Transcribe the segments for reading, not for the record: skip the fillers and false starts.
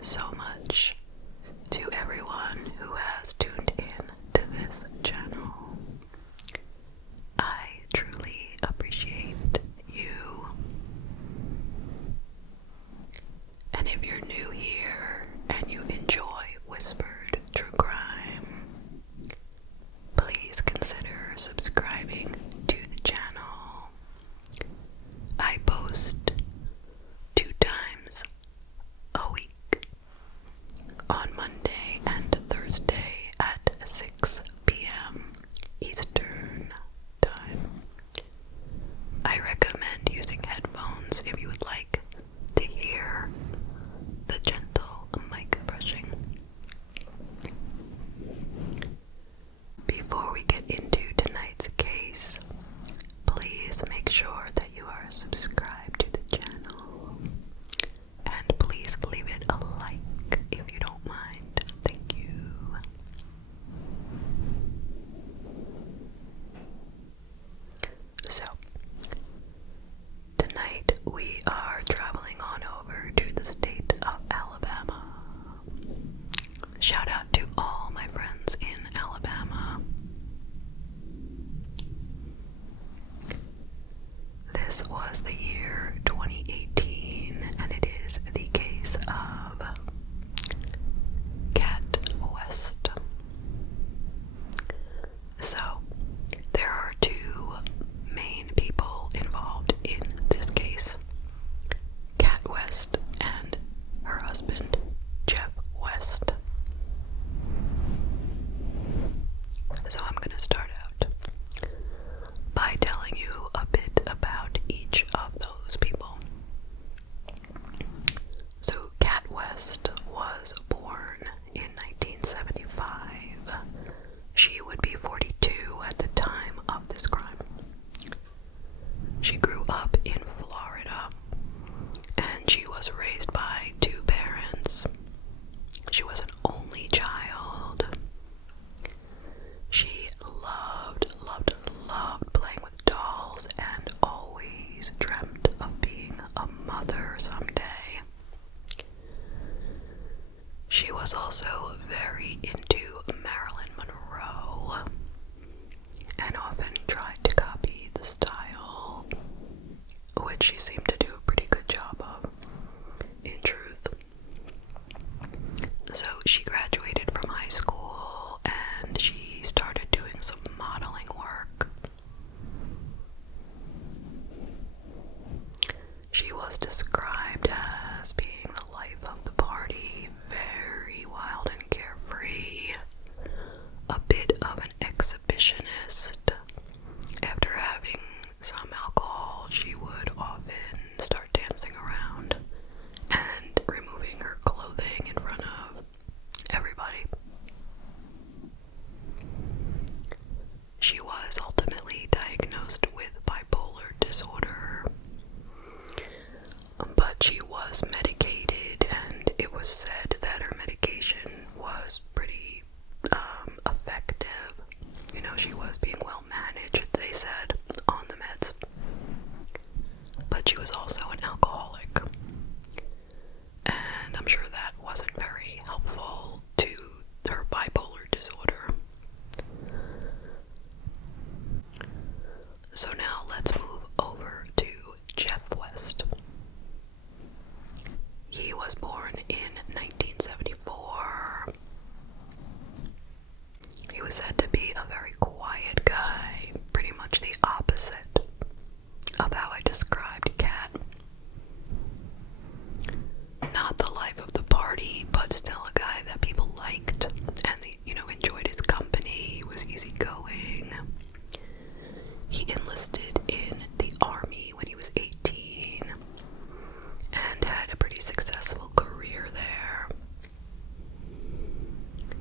so much to everyone who has tuned in to this channel. I truly appreciate you. And if you're new here and you enjoy whispered true crime, please consider subscribing to the channel. I post 2 times a week, on Monday and Thursday at 6 p.m. Eastern Time. I recommend using headphones if you would like to hear the gentle mic brushing. Before we get into tonight's case, please make sure that you are subscribed to the channel. And please leave it a like if you don't mind. Thank you. So, tonight we are traveling on over to the state of Alabama. Shout out to all my friends in Alabama. This was the year 2018, and it is the case of Cat West. So, there are 2 main people involved in this case. Cat West and her husband, Jeff West. So I'm going to start out by telling you a bit about each of those people. So Cat West was born in 1975. She would be 42 at the time of this crime. She grew up in Florida, and she was raised by 2 parents. She was an only child. She loved playing with dolls and always dreamt of being a mother someday. She was also very into Marilyn Monroe and often tried to copy the style, which she seemed to do a pretty good job of, in truth. So she graduated from high school and she started doing some modeling work. She was described as being the life of the party, very wild and carefree, a bit of an exhibitionist. After having some alcohol, she would often start dancing around and removing her clothing in front of everybody. She was ultimately diagnosed with bipolar disorder, but she was medicated, and it was said that her medication was pretty effective. You know, she was being well managed, they said, on the meds. But she was also an alcoholic, and I'm sure that wasn't very helpful to her bipolar disorder. So now let's move over to Jeff West. He was born in 1974. He was said to be a very quiet guy, pretty much the opposite of how I described Cat. Not the life of the party, but still a guy that people liked and enjoyed his company. He was easygoing. He enlisted in the army when he was 18 and had a pretty successful career there.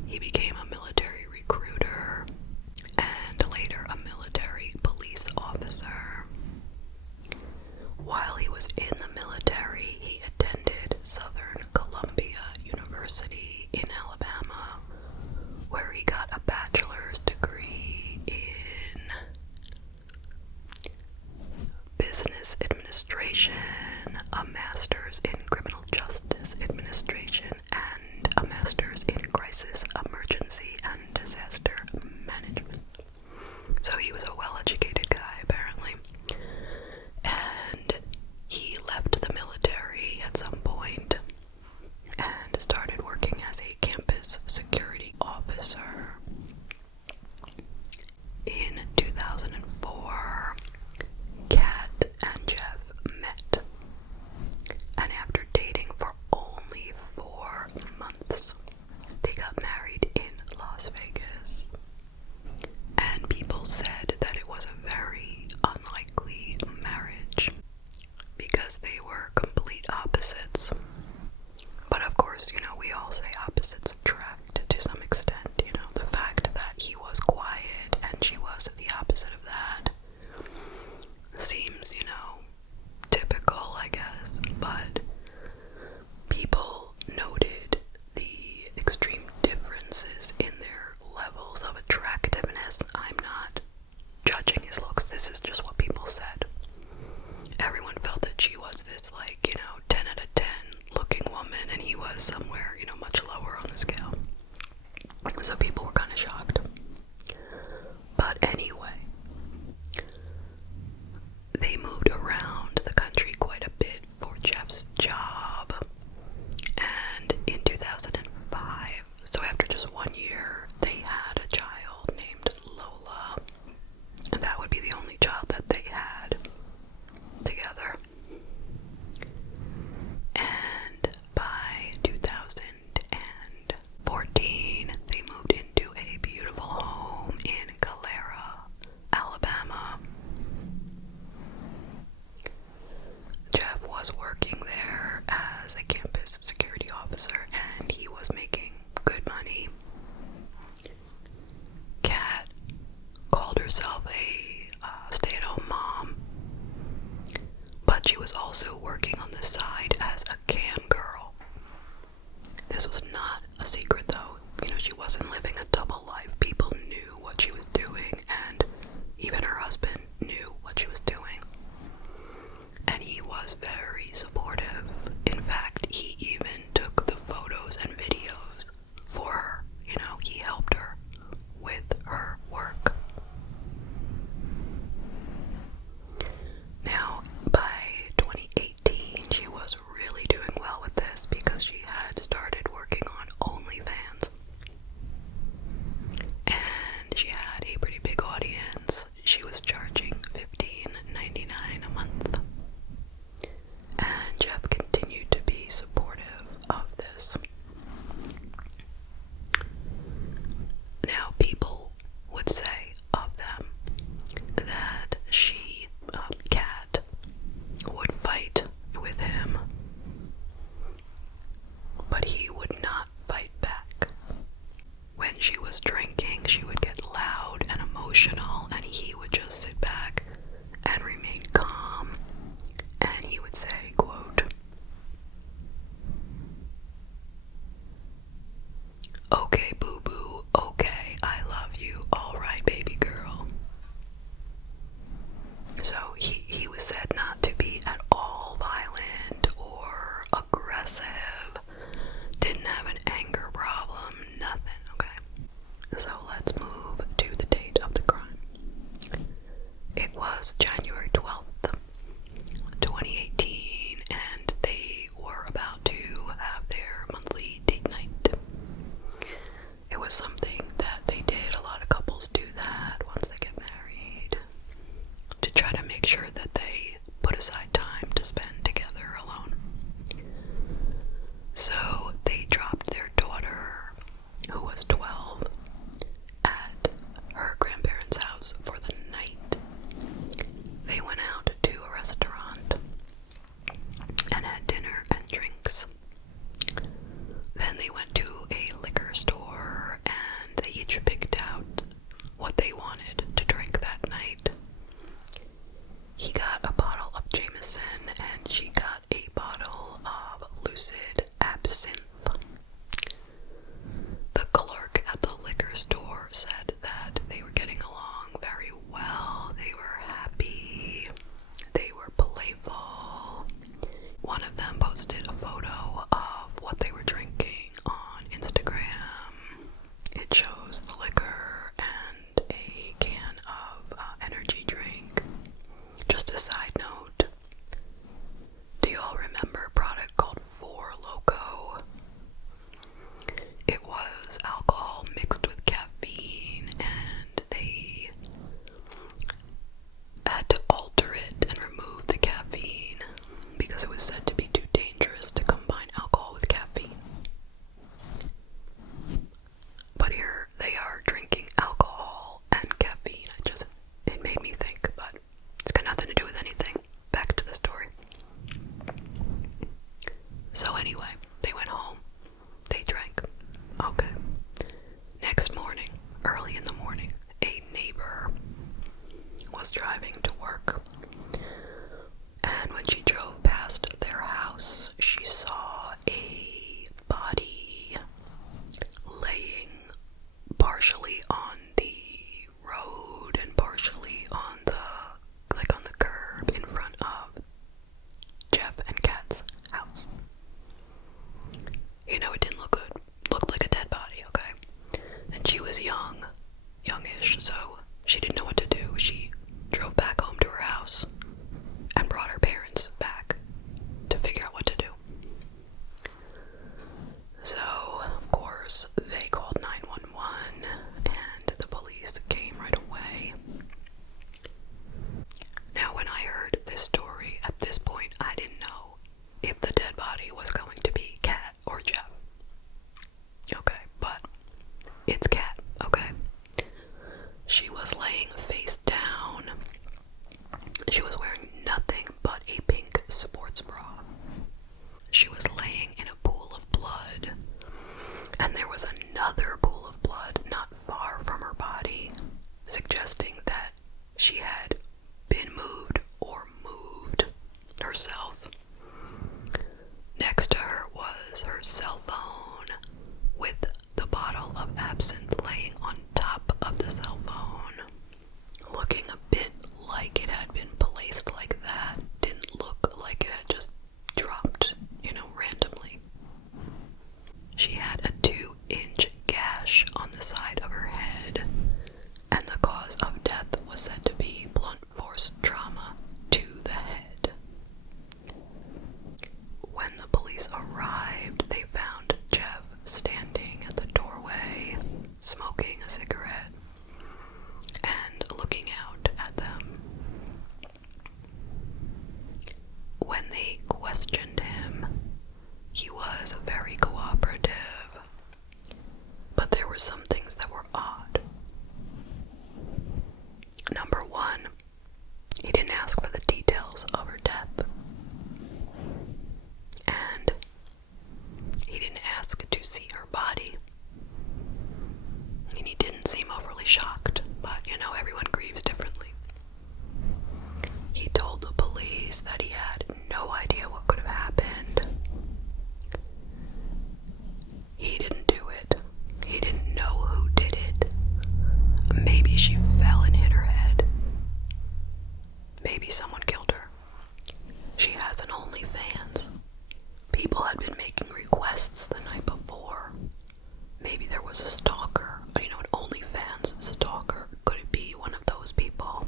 He became a military recruiter and later a military police officer. While he was in the military, he attended Southern Columbia University in Alabama, where he got a bachelor's degree in business administration, a master's in criminal justice administration, differences in their levels of attractiveness. I'm not judging his looks, this is just what people said. Everyone felt that she was this, like, 10 out of 10 looking woman, and he was somewhere, much lower on the scale. So people were kind of shocked. But anyway, they moved around the country quite a bit for Jeff's job. And in 2005, so after just 1 year, they had a child named Lola. And that would be the only child that they had together. And by 2014, they moved into a beautiful home in Calera, Alabama. Jeff was working there as a campus security officer, and he was making good money. Kat called herself a stay-at-home mom, but she was also working on the side as a cam girl. This was not a secret, though. She wasn't living a double life. People knew what she was doing, and even her husband knew what she was doing. And he was very supportive. In fact, he even took the photos and videos for her. He helped her with her work. Now, by 2018, she was really doing well with this because she had started working on OnlyFans. And she had a pretty big audience. She was charging $15.99 a month. And Jeff continued to be supportive of this. Now, people would say of them that she, Kat, would fight with him, but he would not fight back. When she was drinking, she would get loud and emotional, and he would just sit back and remain calm, and he would say, quote, "Okay, boo-boo, okay, I love you, alright, baby girl." So he was said not to be at all violent or aggressive, didn't have an anger problem, nothing, okay? So let's move to the date of the crime. It was January 12th, 2018. She didn't know what to do. She drove back home to her house and brought her parents back to figure out what to do. So, of course, they called 911 and the police came right away. Now, when I heard this story, at this point, I didn't know if the dead body was going to be Kat or Jeff. Okay, but it's Kat, okay? She was laying face down. She was wearing nothing but a pink sports bra. She was laying in a pool of blood, and there was another pool of blood not far from her body, suggesting that she had been moved or moved herself. Next to her was her cell phone with the bottle of absinthe laying on top of the cell phone, looking a bit like it had been placed like that. Didn't look like it had just dropped, randomly. She had a 2-inch gash on the side of her head, and the cause of death was said to be blunt force trauma to the head. When the police arrived, they found Jeff standing at the doorway, smoking a cigarette, and looking out at them. When they questioned him, he was very cooperative, but there were some things that were odd. Number one, he didn't ask for the details of her death. And he didn't ask to see her body. And he didn't seem overly shocked, but everyone grieves differently. He told the police that he had no idea what could have happened. He didn't do it. He didn't know who did it. Maybe she fell and hit her head. Maybe someone killed her. She has an OnlyFans. People had been making requests the night before. Maybe there was a stalker. An OnlyFans stalker. Could it be one of those people?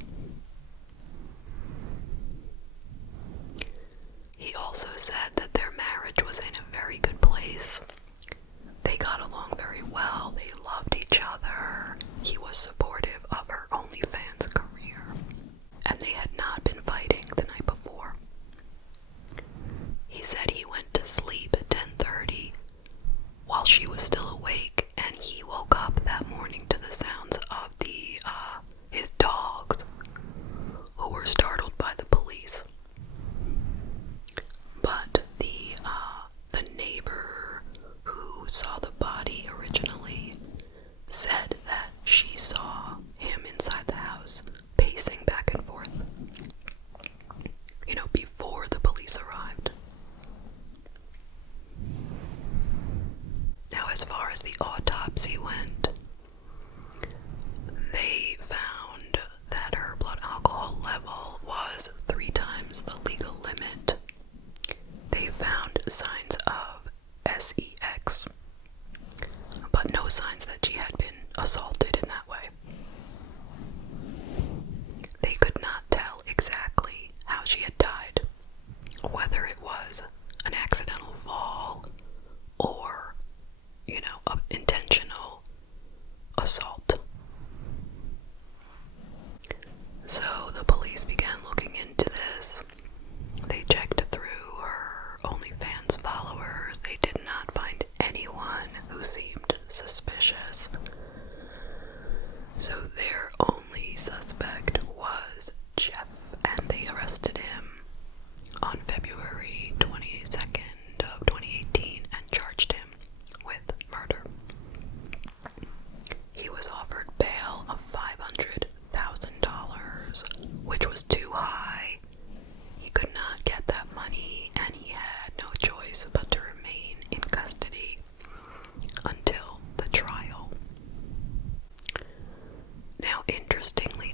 He also said that their marriage was in a very good place. They got along very well. They loved each other. He was supportive of her OnlyFans career. And they had not been fighting the night before. He said he went to sleep at 10:30 while she was still awake, and he woke up that morning to the sounds of his dogs, who were startled by the police. But the neighbor who saw the body originally said that she saw him inside the house pacing back and forth, before the police arrived. Now, as far as the autopsy went, they found that her blood alcohol level was 3 times the legal limit. They found signs of sex, but no signs that she had been assaulted in that way. They could not tell exactly how she had died, whether it was an accidental fall or, an intentional assault. So the police began looking into this. They checked through her OnlyFans followers. They did not find anyone who seemed suspicious. So their only suspect was Jeff, and they arrested him on February 22nd of 2018 and charged him with murder. He was offered bail of $500,000, which was too high. He could not get that money, and he had no choice but to remain in custody until the trial. Now, interestingly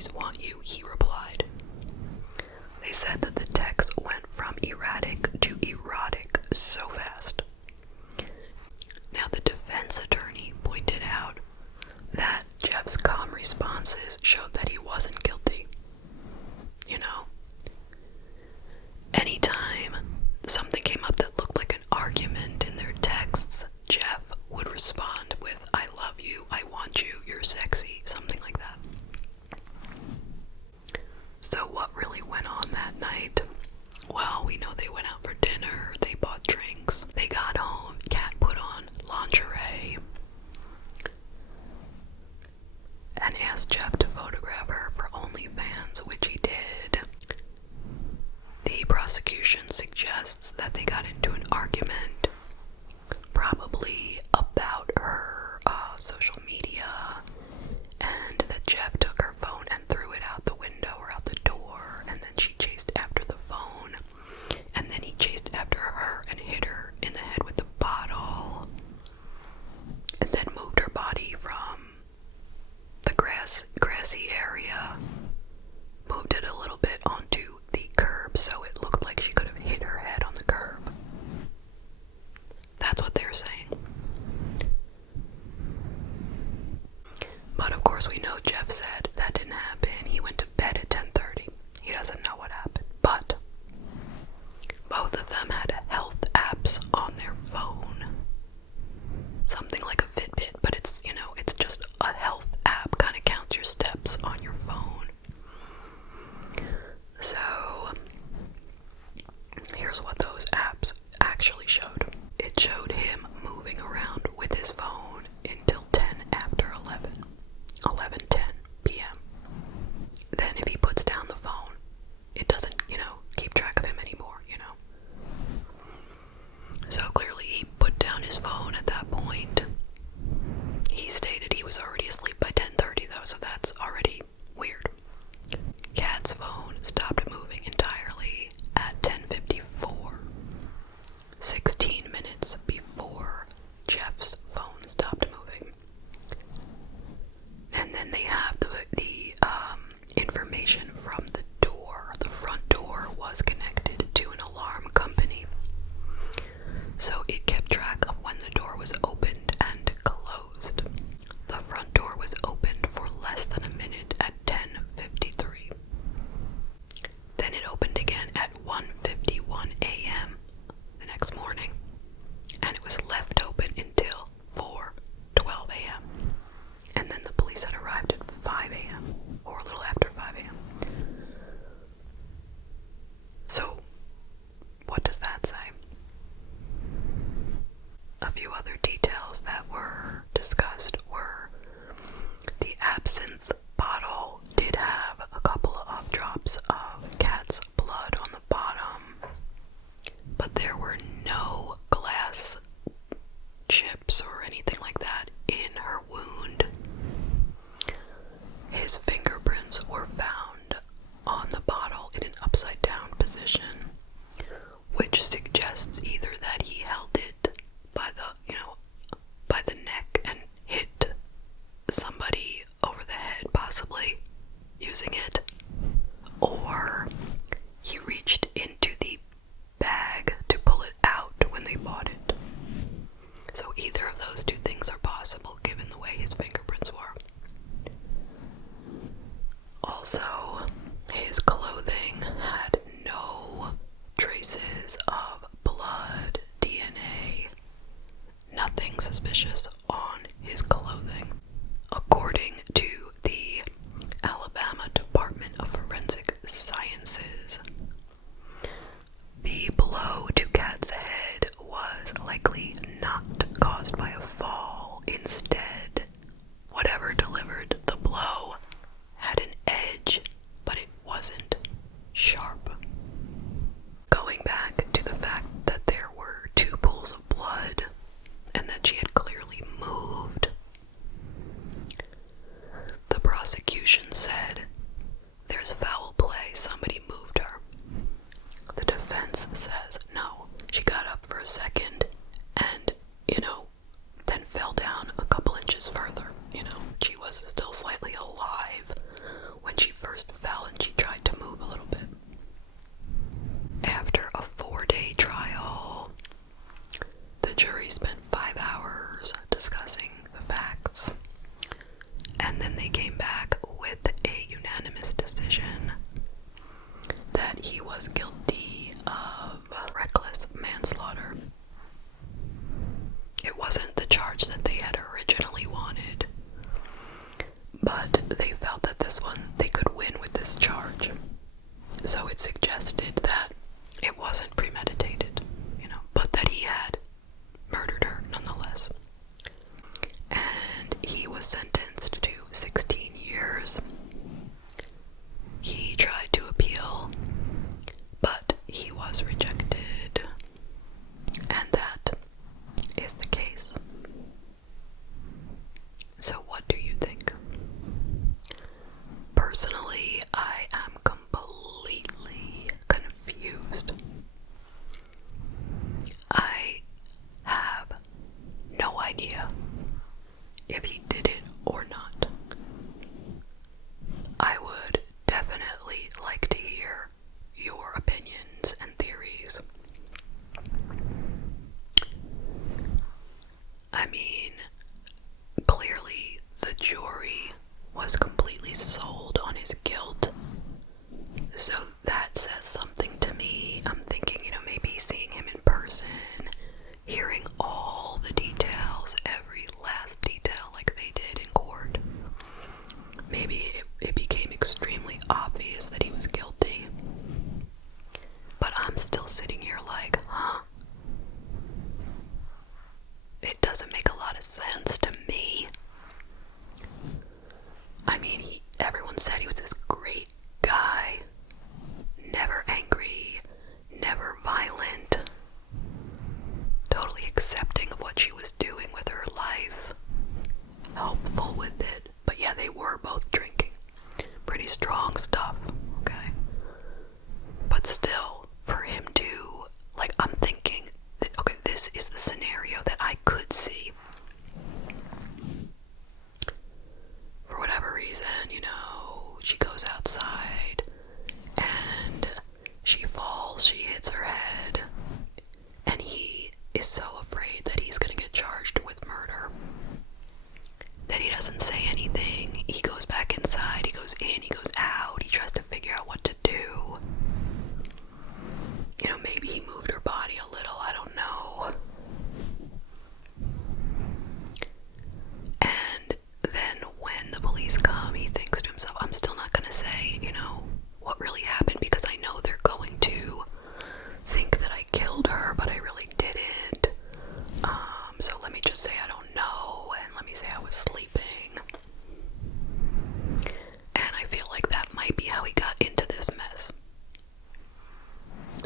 authorities want you," he replied. They said that the text went from erratic to erotic so fast. Now, the defense attorney pointed out that Jeff's calm responses showed that he wasn't guilty. You know, anytime something came up that looked like an argument in their texts, Jeff would respond with, "I love you, I want you, you're sexy," something like that. So what really went on that night? Well, we know they went out for dinner, they bought drinks, they got home, Kat put on lingerie and asked Jeff to photograph her for OnlyFans, which he did. The prosecution suggests that they got into an argument, probably about her social media, and that Jeff took her phone and threw it out the window or out the door, and then she chased after the phone, and then he chased after her and hit her in the head with the bottle, and then moved her body from the grassy area, moved it a little bit onto the curb so it looked like she could have hit her head on the curb. That's what they're saying. But of course we know Jeff said that didn't happen. He went to bed at 10:30. He doesn't know what happened. But both of them had health apps on their phone. Something like a Fitbit, but it's, you know, it's just a health app, kind of counts your steps on your phone. So here's what those apps actually showed. It showed him moving around with his phone until 10 after 11:10 p.m. Then if he puts down the phone, it doesn't, keep track of him anymore, So clearly he put down his phone at that point. He stated he was already asleep by 10:30 though, so that's already weird. Kat's phone stopped moving entirely at 10:54. 16 minutes before Jeff's phone stopped moving. And then they have the information from the door. The front door was connected to an alarm company, so it kept track of when the door was opened and closed. The front door was opened for less than a minute at 10:53. Then it opened again at 1:51 a.m. the next morning, and it was left open until 4:12 a.m. And then the police had arrived at 5 a.m. or a little after 5 a.m. So, what does that say? A few other details that were discussed were the absinthe bottle did have a couple of drops of Kat's blood on the bottom, but there were no glass chips or anything like that in her wound. His fingerprints were found on the bottle in an upside down position, which suggests either that he held it by the neck and hit somebody over the head, possibly using it, or he reached into the bag to pull it out when they bought it. So either of those two things are possible given the way his fingerprints were. Also, his clothing had no traces of blood, DNA, nothing suspicious on his clothing. According to the Alabama Department of Forensic Sciences, the blow to Kat's head was likely not caused by a fall. Instead, whatever delivered the blow had an edge, but it wasn't sharp. Going back to the fact that there were 2 pools of blood and that she had clearly moved, was this great guy, never angry, never violent, totally accepting of what she was doing with her life, hopeful with it. But yeah, they were both drinking pretty strong stuff, okay? But still, for him to, like, I'm thinking that, okay, this is the scenario that I could see. For whatever reason, you know, she goes outside and she falls, she hits her head, and he is so afraid that he's gonna get charged with murder that he doesn't say anything. He goes back inside, he goes in, he goes out, he tries to figure out what to do. You know, maybe he moved her body a little, I don't know. And then when the police come, he thinks to himself, I'm still not gonna say, you know, what really happened, because I know they're going to think that I killed her, but I really didn't. So let me just say I don't know, and let me say I was sleeping. And I feel like that might be how he got into this mess.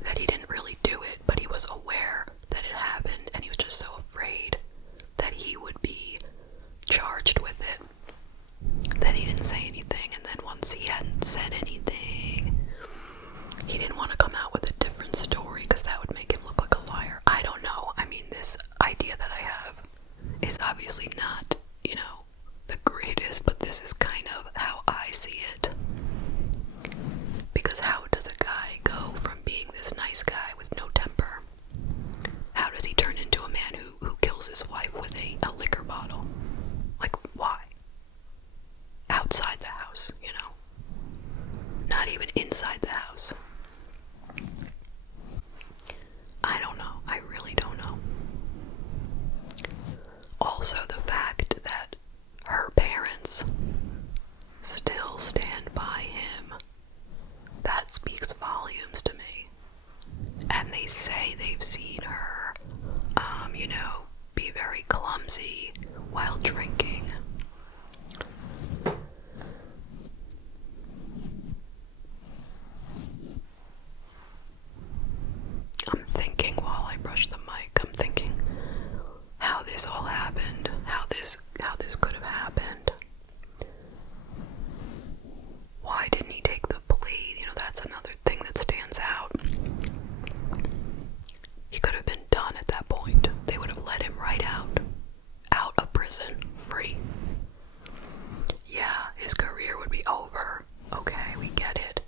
That he didn't really do it, but he was aware that it happened, and he was just so afraid that he would be charged with it that he didn't say anything. And then once he hadn't said anything, he didn't want to come out with a different story because that would make him look like a liar. I don't know. I mean, this idea that I have is obviously not, you know, the greatest, but this is kind of how I see it. Because how does a guy go from being this nice guy with no temper? How does he turn into a man who kills his wife with a liquor bottle? Like, why? Outside the house, you know? Not even inside the house. I don't know. I really don't know. Also, the fact that her parents still stand by him, that speaks volumes to me. And they say they've seen her, you know, be very clumsy while drinking. I'm thinking while I brush the mic, I'm thinking how this all happened, how this could have happened. Why didn't he take the plea? You know, that's another thing that stands out. He could have been done at that point. They would have let him right out of prison, free. Yeah, his career would be over. Okay, we get it.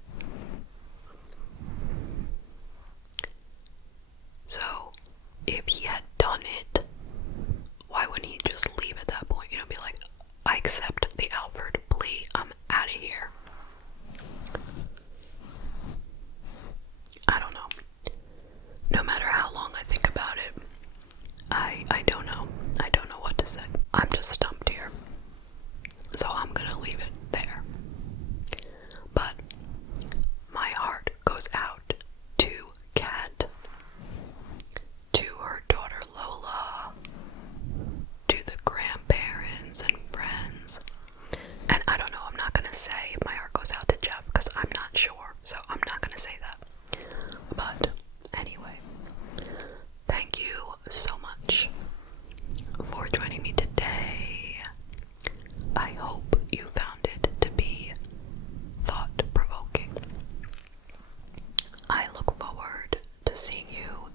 So, if he had done it, why wouldn't he just leave at that point? You know, be like, I accept the Alford plea, I'm out of here. I don't know. No matter how long I think about it, I don't know. I don't know what to say. I'm just stumped here. So I'm gonna leave it there. But my heart goes out to Kat, to her daughter Lola, to the grandparents and friends. And I don't know, I'm not gonna say if my heart goes out to Jeff because I'm not sure. So I'm not gonna say that. But anyway, thank you so much for joining me today. I hope you found it to be thought-provoking. I look forward to seeing you